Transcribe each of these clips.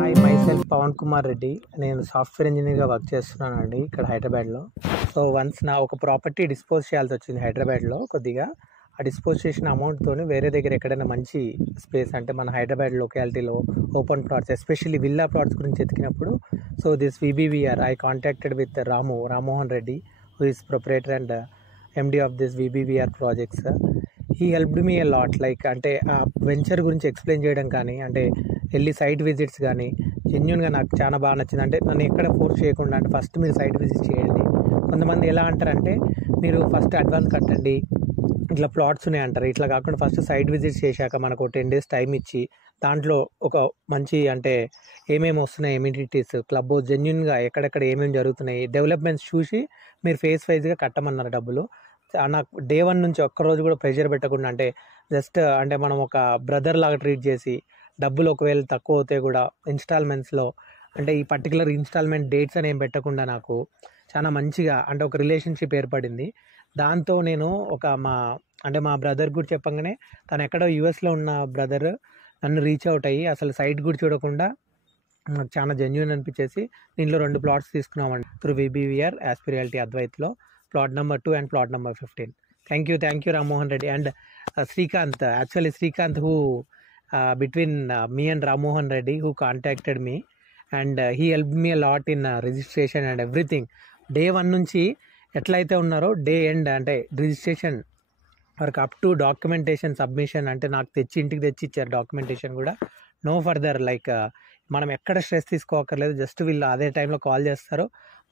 Hi myself Pavan Kumar Reddy. నేను software ఇంజనీర్గా work చేస్తున్నానండి ఇక్కడ హైదరాబాద్లో. సో వన్స్ నా ఒక ప్రాపర్టీ డిస్పోజ్ చేయాల్సి వచ్చింది హైదరాబాద్లో. కొద్దిగా ఆ డిస్పోజ్ చేసిన అమౌంట్తో వేరే దగ్గర ఎక్కడైనా మంచి స్పేస్ అంటే మన హైదరాబాద్ లొకాలిటీలో open plots especially villa plots గురించి ఎతికినప్పుడు so this VBVR I contacted with Rammohan Reddy who is proprietor and MD of this VBVR projects. He helped me a lot. Like అంటే ఆ వెంచర్ గురించి ఎక్స్ప్లెయిన్ చేయడం కానీ అంటే వెళ్ళి సైట్ విజిట్స్ కానీ జెన్యున్గా నాకు చాలా బాగా నచ్చింది. అంటే నన్ను ఎక్కడ ఫోర్స్ చేయకుండా అంటే ఫస్ట్ మీరు సైట్ విజిట్ చేయండి. కొంతమంది ఎలా అంటారంటే మీరు ఫస్ట్ అడ్వాన్స్ కట్టండి ఇట్లా ప్లాట్స్ ఉన్నాయి అంటారు. ఇట్లా కాకుండా ఫస్ట్ సైట్ విజిట్ చేశాక మనకు 10 days టైం ఇచ్చి దాంట్లో ఒక మంచి అంటే ఏమేమి వస్తున్నాయి ఎమ్యూనిటీస్ క్లబ్ జెన్యున్గా ఎక్కడెక్కడ ఏమేమి జరుగుతున్నాయి డెవలప్మెంట్స్ చూసి మీరు ఫేస్ వైజ్గా కట్టమన్నారు డబ్బులు. నాకు డే 1 నుంచి ఒక్కరోజు కూడా ప్రెషర్ పెట్టకుండా అంటే జస్ట్ అంటే మనం ఒక బ్రదర్ లాగా ట్రీట్ చేసి డబ్బులు ఒకవేళ తక్కువ అవుతే కూడా ఇన్స్టాల్మెంట్స్లో అంటే ఈ పర్టికులర్ ఇన్స్టాల్మెంట్ డేట్స్ అని ఏం పెట్టకుండా నాకు చాలా మంచిగా అంటే ఒక రిలేషన్షిప్ ఏర్పడింది. దాంతో నేను మా బ్రదర్ కూడా చెప్పగానే తను ఎక్కడో యూఎస్లో ఉన్న బ్రదర్ నన్ను రీచ్ అవుట్ అయ్యి అసలు సైట్ కూడా చూడకుండా నాకు చాలా జెన్యున్ అనిపించేసి దీంట్లో 2 plots తీసుకున్నామండి త్రూ విబివిఆర్ యాస్పిరియాలిటీ అద్వైత్లో plot number 2 and plot number 15. Thank you Rammohan Reddy and Srikanth. Actually Srikanth who between me and Rammohan Reddy who contacted me and he helped me a lot in registration and everything. Day 1 నుంచి ఎట్లయితే ఉన్నారో day end అంటే registration వరకు up to documentation submission అంటే నాకు ఇంటికి తెచ్చి ఇచ్చారు డాక్యుమెంటేషన్ కూడా. నో ఫర్దర్ లైక్ మనం ఎక్కడ స్ట్రెస్ తీసుకోకర్లేదు. జస్ట్ వీళ్ళు అదే టైంలో కాల్ చేస్తారు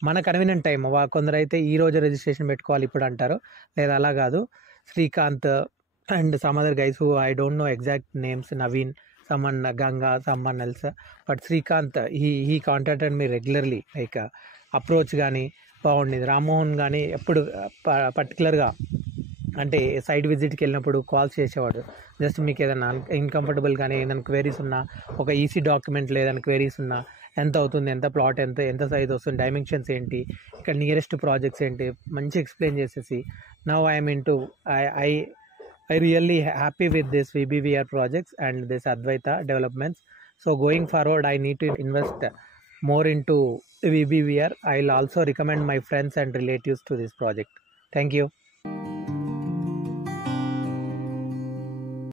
మన కన్వీనియంట్ టైం. కొందరైతే ఈ రోజు రిజిస్ట్రేషన్ పెట్టుకోవాలి ఇప్పుడు అంటారు, లేదా అలా కాదు. Srikanth and some other guys who I don't know exact names, Naveen, someone Ganga, someone else, but Srikanth he contacted me regularly. Like approach కానీ బాగుండేది. రామ్మోహన్ కానీ ఎప్పుడు పర్టికులర్గా అంటే సైట్ విజిట్కి వెళ్ళినప్పుడు కాల్స్ చేసేవాడు. జస్ట్ మీకు ఏదైనా ఇన్కంఫర్టబుల్ కానీ ఏదైనా క్వైరీస్ ఉన్నా ఒక ఈసీ డాక్యుమెంట్లో ఏదైనా క్వైరీస్ ఉన్నా ఎంత అవుతుంది, ఎంత ప్లాట్ ఎంత సైజ్ వస్తుంది, డైమెన్షన్స్ ఏంటి, ఇక్కడ నియరెస్ట్ ప్రాజెక్ట్స్ ఏంటి మంచి ఎక్స్ప్లెయిన్ చేసేసి now I'm in to I really happy with this VBVR projects and this Advaita developments. So going forward I need to invest more into VBVR. I'll also recommend my friends and relatives to this project. Thank you.